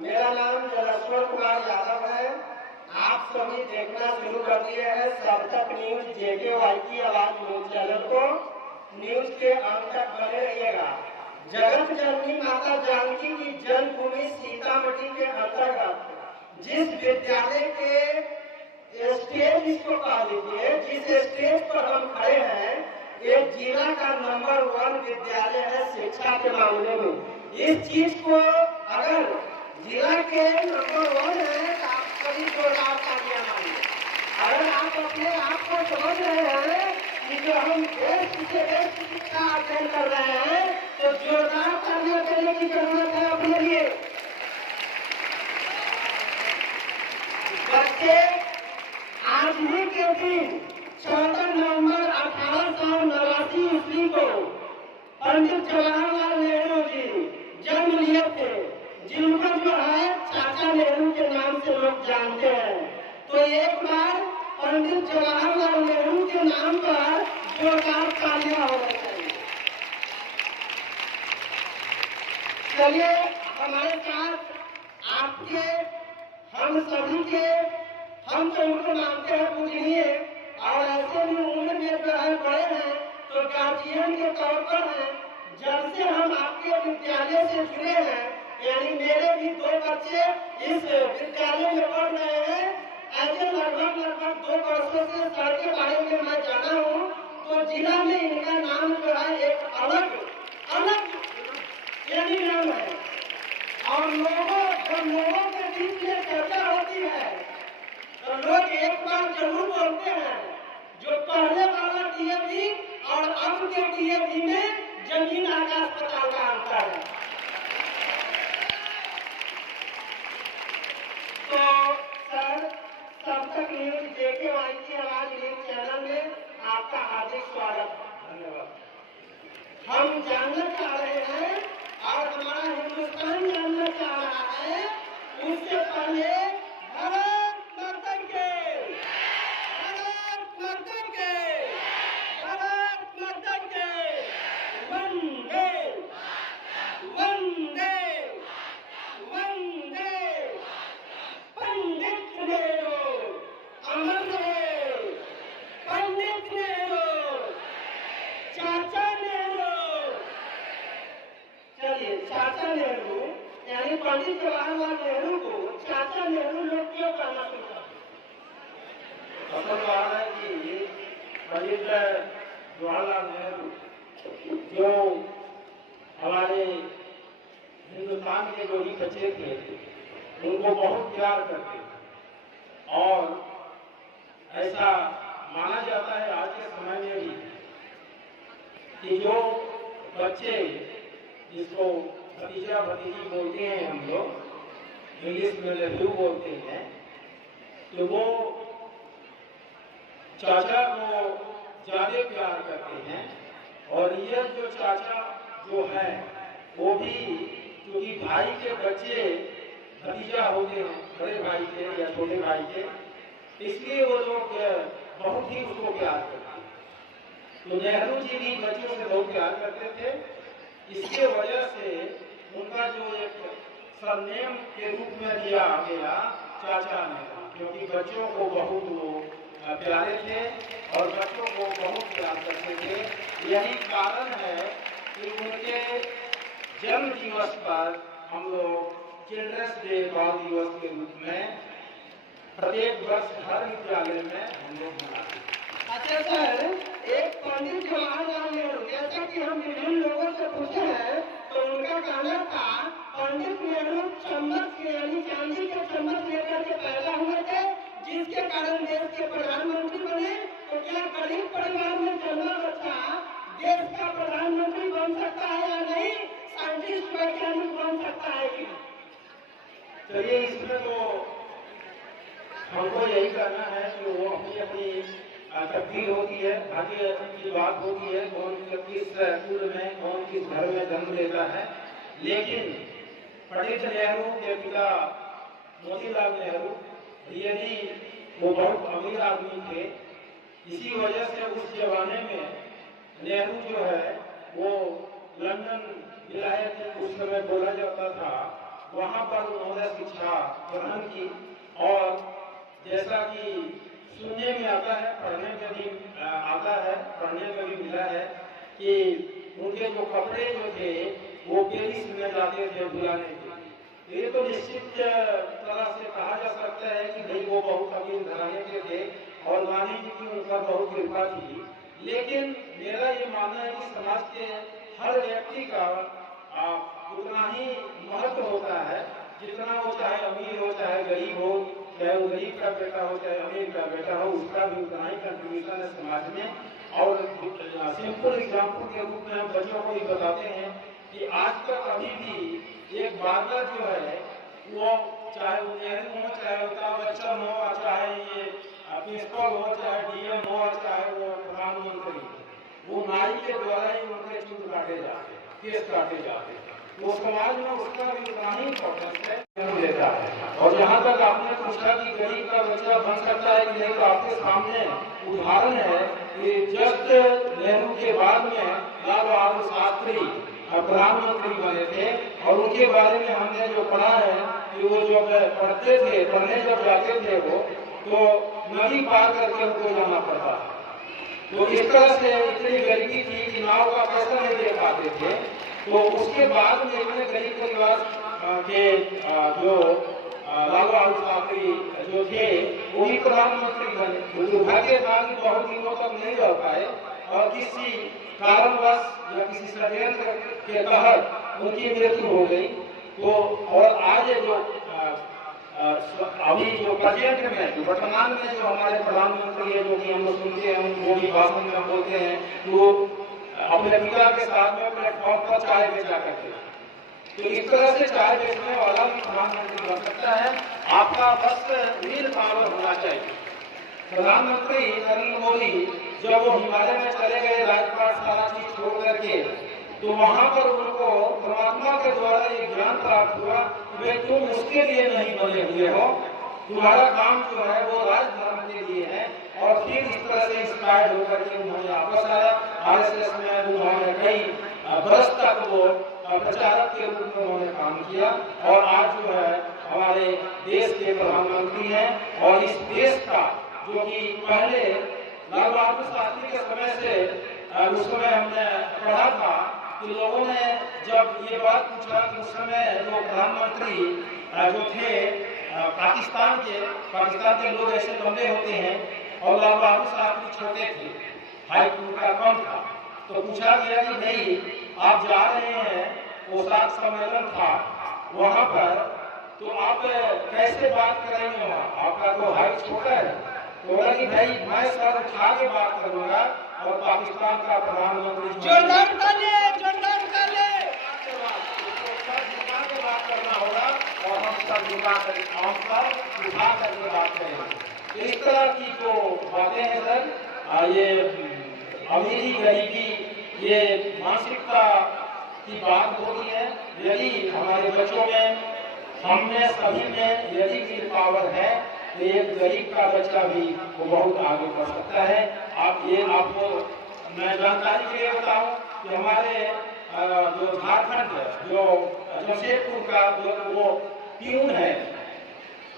मेरा नाम जलेश्वर कुमार यादव है। आप सभी देखना शुरू कर दिए हैं सब तक न्यूज JKY की आवाज न्यूज चैनल को। न्यूज के अंत तक बने रहिएगा। जगत जननी माता जानकी की जन्मभूमि सीतामढ़ी के अंतर्गत जिस विद्यालय के स्टेज इसको कह लीजिए, जिस स्टेज पर हम खड़े हैं, ये जिला का नंबर 1 विद्यालय है शिक्षा के मामले में। इस चीज को अगर जिला के नंबर 1 है तो आप सभी जोरदार तालियां मारिए। अगर आप अपने आप को समझ रहे हैं कि जो हम देश से देश की शिक्षा अध्ययन कर रहे हैं, तो जोरदार तालियां देने की जरूरत है अपने लिए। बच्चे आज ही के दिन 14 नवंबर 1889 ईस्वी को पंडित जवाहरलाल नेहरू जी जन्म लिए थे, जिनको जो है चाचा नेहरू के नाम से लोग जानते हैं। तो एक बार पंडित जवाहरलाल नेहरू के नाम पर जोरदार तालियां होनी चाहिए। चलिए हमारे साथ आपके हम सभी के, हम तो उनको मानते हैं पूजनीय, और ऐसे भी उम्र में जो है बड़े हैं तो गार्जियन के तौर पर हैं। जब से हम आपके विद्यालय से जुड़े हैं, यानी मेरे भी 2 बच्चे इस विद्यालय में पढ़ रहे हैं, ऐसे लगभग 2 वर्षों से सर के बारे में मैं जाना हूँ। तो जिला में इनका नाम जो है एक अलग यानी नाम है। और लोगों के बीच में चर्चा होती है तो लोग एक बार जरूर बोलते हैं, जो पहले वाला DAV और अब के DAV में जमीन आकाश पाताल का अंतर है। तो सर, तब तक न्यूज JKY की आवाज न्यूज चैनल में आपका हार्दिक स्वागत। धन्यवाद। हम जानना चाह रहे हैं और हमारा हिंदुस्तान जानना चाह रहा है, उससे पहले भारत माता के, भारत माता के, भारत माता के, वंदे वंदे वंदे। पंडित नेहरू अमर रहे, पंडित नेहरू, चाचा नेहरू। चलिए, चाचा नेहरू यानी पंडित जवाहरलाल नेहरू को चाचा नेहरू लोग क्यों कहना शुरू कर दिए? असल बात है कि पंडित जवाहरलाल नेहरू जो हमारे हिंदुस्तान के जो ही बच्चे थे, उनको बहुत प्यार करते थे। और ऐसा माना जाता है आज के समय में भी कि जो बच्चे, जिसको भतीजा भतीजी बोलते हैं हम लोग, इंग्लिश में नेफ्यू बोलते हैं, तो वो चाचा को ज्यादा प्यार करते हैं। और ये जो चाचा जो है वो भी, क्योंकि भाई के बच्चे भतीजा होते हैं, बड़े भाई के या छोटे भाई के, इसलिए वो लोग बहुत ही उसको प्यार करते हैं। तो नेहरू जी भी बच्चों से बहुत प्यार करते थे। इसके वजह से उनका जो एक सरनेम के रूप में दिया गया चाचा नेहरू, क्योंकि बच्चों को बहुत वो प्यारे थे और बच्चों को बहुत प्यार करते थे। यही कारण है कि उनके जन्म दिवस पर हम लोग चिल्ड्रंस डे बाल दिवस के रूप में प्रत्येक वर्ष हर विद्यालय में हम लोग मनाते हैं। अच्छा सर, एक पंडित जवाहरलाल नेहरू, जैसा कि हम विभिन्न लोगों से पूछे हैं तो उनका कहना था पंडित नेहरू चम्मच यानी चांदी के चम्मच लेकर के पैदा हुए थे, जिसके कारण देश के प्रधानमंत्री बने। तो क्या गरीब परिवार में जन्मा बच्चा देश का प्रधानमंत्री बन सकता है या नहीं, साइंटिस्ट वैज्ञानिक बन सकता है कि? चलिए, इसमें तो हमको यही कहना है कि वो अपनी अपनी तकदीर होती है, भाग्य की बात होती है, कौन किस कुल में, कौन किस घर में जन्म लेता है। लेकिन पंडित नेहरू के पिता मोतीलाल नेहरू यदि वो बहुत अमीर आदमी थे, इसी वजह से उस जमाने में नेहरू जो है वो लंदन विलायत उस समय बोला जाता था, वहाँ पर उन्होंने शिक्षा ग्रहण की। और जैसा कि सुनने में आता है, पढ़ने में भी आता है, पढ़ने में भी मिला है कि उनके जो कपड़े जो थे वो पेरिस में जाते थे बुलाने के लिए। ये तो निश्चित तरह से कहा जा सकता है कि भाई वो बहुत अमीर घराने के थे और गांधी जी की उन पर बहुत कृपा थी। लेकिन मेरा ये मानना है कि समाज के हर व्यक्ति का उतना ही महत्व होता है जितना वो चाहे अमीर हो चाहे गरीब हो, चाहे वो गरीब का बेटा हो चाहे अमीर का बेटा हो, उसका भी उतना ही कंट्रीब्यूशन है समाज में। और सिंपल एग्जाम्पल के रूप में हम बच्चों को भी बताते हैं कि आज तक अभी भी एक बादल जो है वो चाहे वो नेहरू हो, चाहे अमिताभ बच्चन हो, चाहे ये प्रिंसिपल हो, चाहे डीएम हो, चाहे वो प्रधानमंत्री, वो नाई के द्वारा ही उनके चूल काटे जाते, केस काटे जाते। वो समाज में उसका भी उतना ही इम्पोर्टेंस है देता है। और जहाँ तक आपने पूछा कि गरीब का बच्चा बन सकता है कि नहीं, तो आपके सामने उदाहरण है कि जस्ट नेहरू के बाद में लाल बहादुर शास्त्री प्रधानमंत्री बने थे। और उनके बारे में हमने जो पढ़ा है कि वो जब पढ़ते थे, पढ़ने जब जाते थे वो तो नदी पार करके उनको जाना पड़ता। तो इस तरह से इतनी गरीबी थी कि नाव का पैसा नहीं दे पाते थे। तो उसके बाद में इतने गरीब परिवार के जो लाल बहादुर शास्त्री जो थे वो भी प्रधानमंत्री बने। दुर्भाग्य था कि बहुत दिनों तक नहीं रह पाए और किसी कारणवश या किसी षड्यंत्र के तहत उनकी मृत्यु हो गई। तो और आज जो अभी जो प्रेजेंट में जो वर्तमान में जो हमारे प्रधानमंत्री है, जो कि हम लोग सुनते हैं, वो भी भाषण में बोलते हैं, वो अपने पिता के साथ में प्लेटफॉर्म पर चाय बेचा करते हैं। तो इस तरह से चाय बेचने वाला भी प्रधानमंत्री बन सकता है। आपका बस विल पावर होना चाहिए। प्रधानमंत्री नरेंद्र मोदी जब वो हिमालय में चले गए, राजपाट सारा चीज छोड़ करके, तो वहां पर उनको परमात्मा के द्वारा ये ज्ञान प्राप्त हुआ कि तुम उसके लिए नहीं बने हुए हो, तुम्हारा काम जो है वो राजधर्म के लिए है। और फिर इस तरह से इंस्पायर्ड होकर के उन्होंने वापस आया। आरएसएस में उन्होंने कई वर्ष तक वो प्रचारक के रूप में उन्होंने काम किया और आज जो है हमारे देश के प्रधानमंत्री हैं। और इस देश का जो कि पहले लाल बहादुर शास्त्री के समय से उस समय हमने पढ़ा था कि लोगों ने जब ये बात पूछा कि उस समय जो प्रधानमंत्री जो थे पाकिस्तान के लोग ऐसे लंबे होते हैं और लाल बहादुर शास्त्री छोटे थे, हाइट उनका कम था। तो पूछा गया कि नहीं आप जा रहे हैं, पोशाक सम्मेलन था वहां पर, तो आप कैसे बात करेंगे, वहाँ आपका तो हाइट छोटा है। तो बोला कि भाई मैं सर उठा के बात करूंगा और पाकिस्तान का प्रधानमंत्री जोरदार ताली बात करना होगा और हम सब उठा करके बात करेंगे। इस तरह की जो बातें हैं सर, ये अमीरी गरीबी ये मानसिकता की बात होती है। यदि हमारे बच्चों में, हम में, सभी में यदि विल पावर है तो एक गरीब का बच्चा भी वो बहुत आगे बढ़ सकता है। आप ये आपको मैं जानकारी के लिए बताऊं कि हमारे जो झारखंड जो जमशेदपुर का वो प्यून है,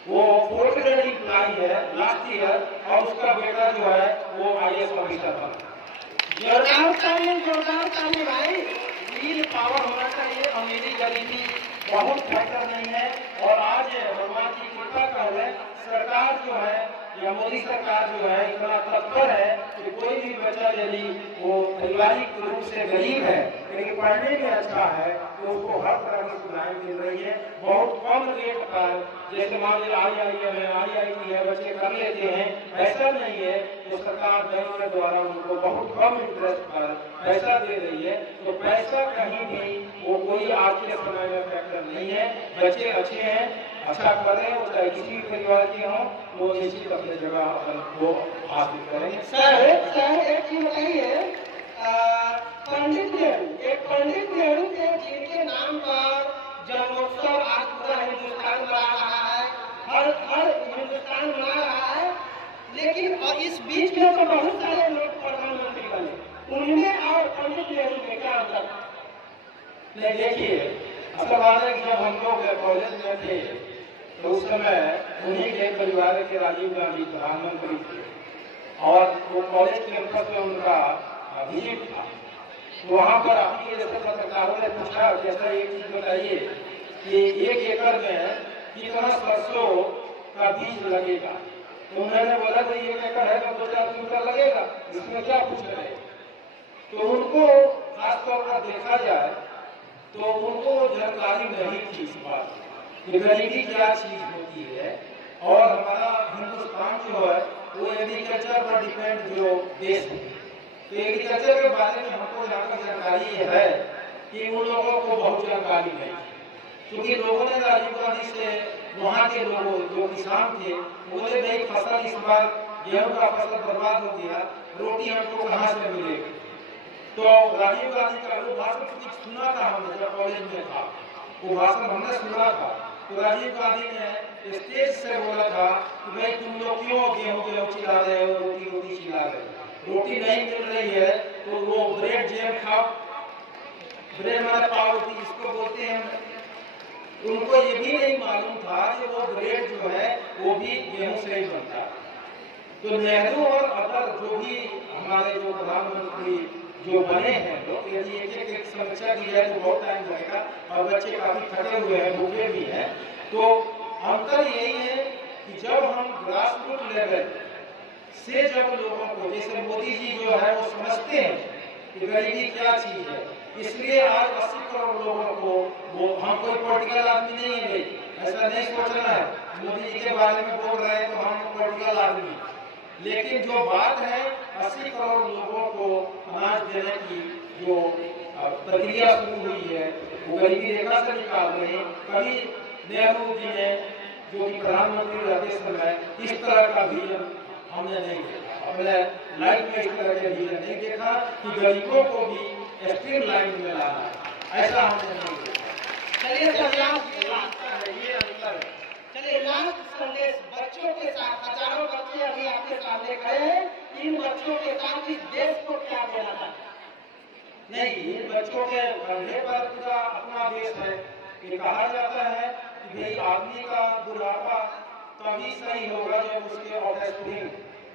वो 4th ग्रेड एम्प्लॉय है लास्ट ईयर, और उसका बेटा जो है वो IAS ऑफिसर बना। जोरदार ताली भाई। विल पावर होना चाहिए, अमीरी गरीबी बहुत फैक्टर नहीं है। और आज भगवान की कृपा कर है, सरकार जो है या मोदी सरकार जो है इतना तत्पर है कि कोई भी बच्चा यदि वो पारिवारिक रूप से गरीब है लेकिन पढ़ने में अच्छा है तो उसको हर तरह की सुविधाएं मिल रही है। बहुत कम रेट पर, जैसे मान लीजिए IIM है, IIT है, बच्चे कर लेते हैं, ऐसा नहीं है। तो सरकार बैंक के द्वारा उनको बहुत कम इंटरेस्ट पर पैसा दे रही है। तो पैसा कहीं भी वो कोई आज के समय में फैक्टर नहीं है। बच्चे अच्छे हैं, अच्छा करें, वो चाहे किसी भी परिवार के हों, वो निश्चित अपनी जगह वो हासिल करेंगे। सर एक चीज बताइए, पंडित नेहरू के जिनके नाम पर जन्मोत्सव आज पूरा हिंदुस्तान मना रहा है, हर हिंदुस्तान मना रहा है, लेकिन इस बीच में तो बहुत सारे लोग प्रधानमंत्री बने, उनमें और पंडित नेहरू में क्या अंतर? नहीं, देखिए असल बात है कि जब हम लोग कॉलेज में थे तो उस समय उन्हीं के परिवार के राजीव गांधी प्रधानमंत्री थे और वो कॉलेज कैंपस में उनका विजिट था। तो वहाँ पर आपकी जैसे पत्रकारों ने पूछा कि ऐसा एक चीज बताइए कि 1 एकड़ में कितना सरसों का बीज लगेगा। तो उन्होंने बोला कि 1 एकड़ है तो 2-4 क्विंटल लगेगा, इसमें क्या पूछ रहे हैं। तो उनको खासतौर पर देखा जाए तो उनको जानकारी नहीं थी इस बात की गरीबी क्या चीज होती है। और हमारा हिंदुस्तान जो है वो एग्रीकल्चर पर डिपेंड जो देश है, तो एग्रीकल्चर के बारे में हमको जहाँ तक जानकारी है कि उन लोगों को बहुत जानकारी नहीं, क्योंकि लोगों ने राजीव गांधी से वहाँ के लोग जो किसान थे बोले नहीं फसल इस बार गेहूं का फसल बर्बाद हो गया, रोटी हमको कहाँ से मिलेगी। तो राजीव गांधी का वो भाषण सुना था हमने जब कॉलेज में था, वो भाषण हमने सुना था। तो राजीव गांधी ने स्टेज से बोला था कि भाई तुम लोग क्यों गेहूं चिल्ला रहे हो, रोटी चिल्ला रहे हो, रोटी नहीं मिल रही है तो वो ब्रेड जैम खाओ, ब्रेड माना पाव रोटी इसको बोलते हैं। उनको ये भी नहीं मालूम था कि वो ब्रेड जो है वो भी गेहूं से ही बनता है। तो नेहरू और अदर जो भी हमारे जो प्रधानमंत्री जो बने हैं लोग, यदि एक समीक्षा की जाए तो बहुत टाइम लगेगा और बच्चे काफी थके हुए हैं, भूखे भी हैं। तो अंतर यही है कि जब हम ग्रास रूट लेवल से जब लोगों को, जैसे मोदी जी जो है वो समझते हैं कि गरीबी क्या चीज है, इसलिए आज 80 करोड़ लोगों को वो, हम कोई पॉलिटिकल आदमी नहीं है भाई, ऐसा नहीं सोचना है मोदी जी के बारे में बोल रहे हैं तो हम पॉलिटिकल आदमी, लेकिन जो बात है 80 करोड़ लोगों को अनाज देने की जो प्रक्रिया शुरू हुई है वो गरीबी रेखा से निकाल रहे हैं। कभी नेहरू जी ने जो कि प्रधानमंत्री रहते समय इस तरह का विजन हमने नहीं देखा, अपने लाइफ में इस तरह के विजन नहीं देखा कि गरीबों को भी एक्सट्रीम लाइन में लाना, ऐसा हमने नहीं देखा। चलिए ये अंतर है। चलिए लास्ट संदेश बच्चों के साथ, हजारों बच्चे अभी आपके सामने खड़े हैं, इन बच्चों के साथ इस देश को क्या देना था? नहीं, ये बच्चों के कंधे पर पूरा अपना देश है। ये कहा जाता है कि भाई आदमी का बुढ़ापा तभी सही होगा जब उसके ऑफस्प्रिंग,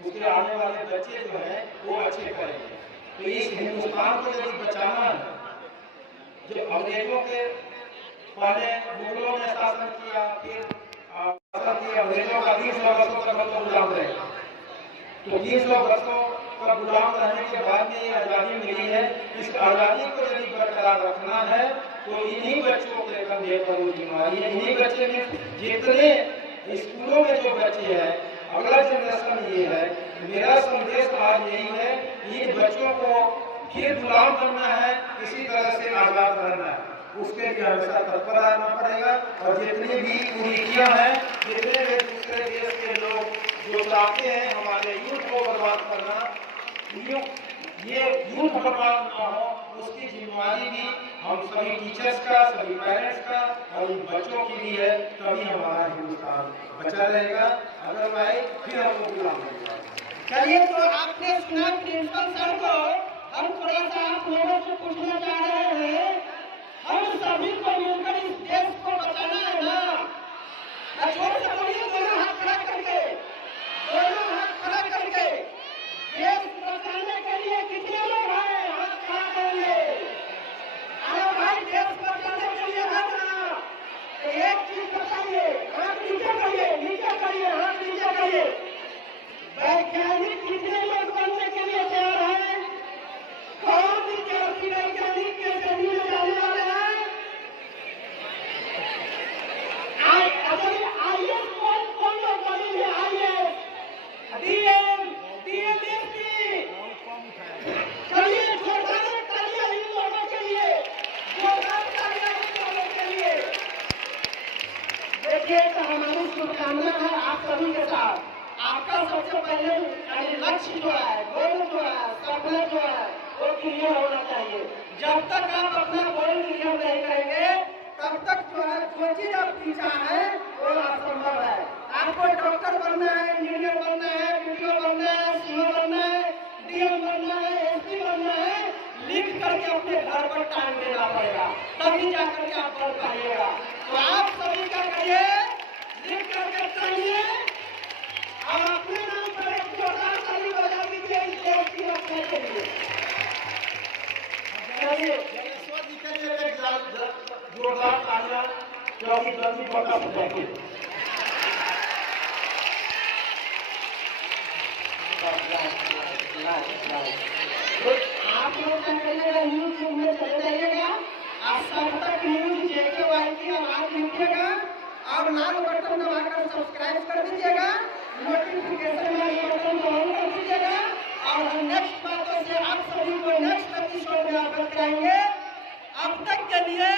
उसके आने वाले बच्चे जो हैं वो अच्छे करेंगे। तो इस हिंदुस्तान को यदि बचाना है, जो अंग्रेजों के पहले मुगलों ने शासन किया, फिर अंग्रेजों का 300 वर्षों तक हम गुलाम रहे, तो 300 वर्षों का गुलाम रहने के बाद में ये आजादी मिली है। इस आजादी को यदि बरकरार रखना है तो इन्हीं बच्चों के कंधे पर वो जिम्मेदारी है। इन्हीं बच्चे में जितने स्कूलों में जो बच्चे हैं, अगला जनरेशन ये है। मेरा संदेश आज यही है, इन बच्चों को फिर गुलाम बनना है, इसी तरह से आजाद रहना है, उसके लिए हमेशा तत्पर रहना पड़ेगा। और जितनी भी कुरीतियां हैं, जितने भी दूसरे देश के लोग जो चाहते हैं हमारे यूथ को बर्बाद करना, ये यूथ बर्बाद ना हो, उसकी जिम्मेदारी भी हम सभी टीचर्स का, सभी पेरेंट्स का और इन बच्चों की भी है। तभी हमारा हिंदुस्तान बचा रहेगा, अदरवाइज फिर हमको गुलाम रहेगा। चलिए, तो आपने सुना प्रिंसिपल सर को, हम थोड़ा सा आप लोगों से पूछना चाह रहे हैं, हम सभी को मिलकर इस देश को बचाना है ना? जोर से बोलिए, दोनों हाथ खड़ा करके, दोनों हाथ खड़ा करके। देश बचाने के लिए कितने लोग हैं? हाथ खड़ा करेंगे। अरे भाई, देश बचाने के लिए है ना? तो एक चीज बताइए, हाथ नीचे करिए, नीचे करिए, हाथ नीचे करिए। वैज्ञानिक कितने लोग बनने के लिए तैयार हैं? कौन विद्यार्थी वैज्ञानिक के जमीन में जाने वाले हैं? आईएएस कौन लोग बनेंगे? IAS, DM, DM SP. चलिए, जोरदार तालियां इन लोगों के लिए, जोरदार तालियां इन लोगों के लिए। देखिए, तो हमारी शुभकामना है आप सभी के साथ। आपका सबसे पहले लक्ष्य जो है, गोल जो है, सपना जो है, वो क्लियर होना चाहिए। जब तक आप अपना गोल क्लियर नहीं करेंगे, तब तक जो है जो चीज आप पीछा है वो असंभव है। आपको डॉक्टर बनना है, इंजीनियर बनना है, वीडियो बनना है, सीओ बनना है, डीएम बनना है, एसपी बनना है, लिख करके अपने घर पर टांग देना पड़ेगा, तभी जाकर के आप पढ़ पाइएगा। तो आप सभी क्या करिए, लिख करके टांगिए और अपने नाम पर एक जोरदार ताली बजा दीजिए इस देश की रक्षा के लिए। जगेश्वर जी के लिए एक जोरदार तालियां, क्योंकि जल्दी पक्का फटेगी। तो आप लोग क्या करिएगा, यूट्यूब में चले जाइएगा और सब तक न्यूज JKY की आवाज लिखिएगा और लाल बटन दबाकर सब्सक्राइब कर दीजिएगा, नोटिफिकेशन वाले बटन को ऑन कर दीजिएगा और हम नेक्स्ट बातों से आप सभी को नेक्स्ट एपिसोड में अवगत कराएंगे। अब तक के लिए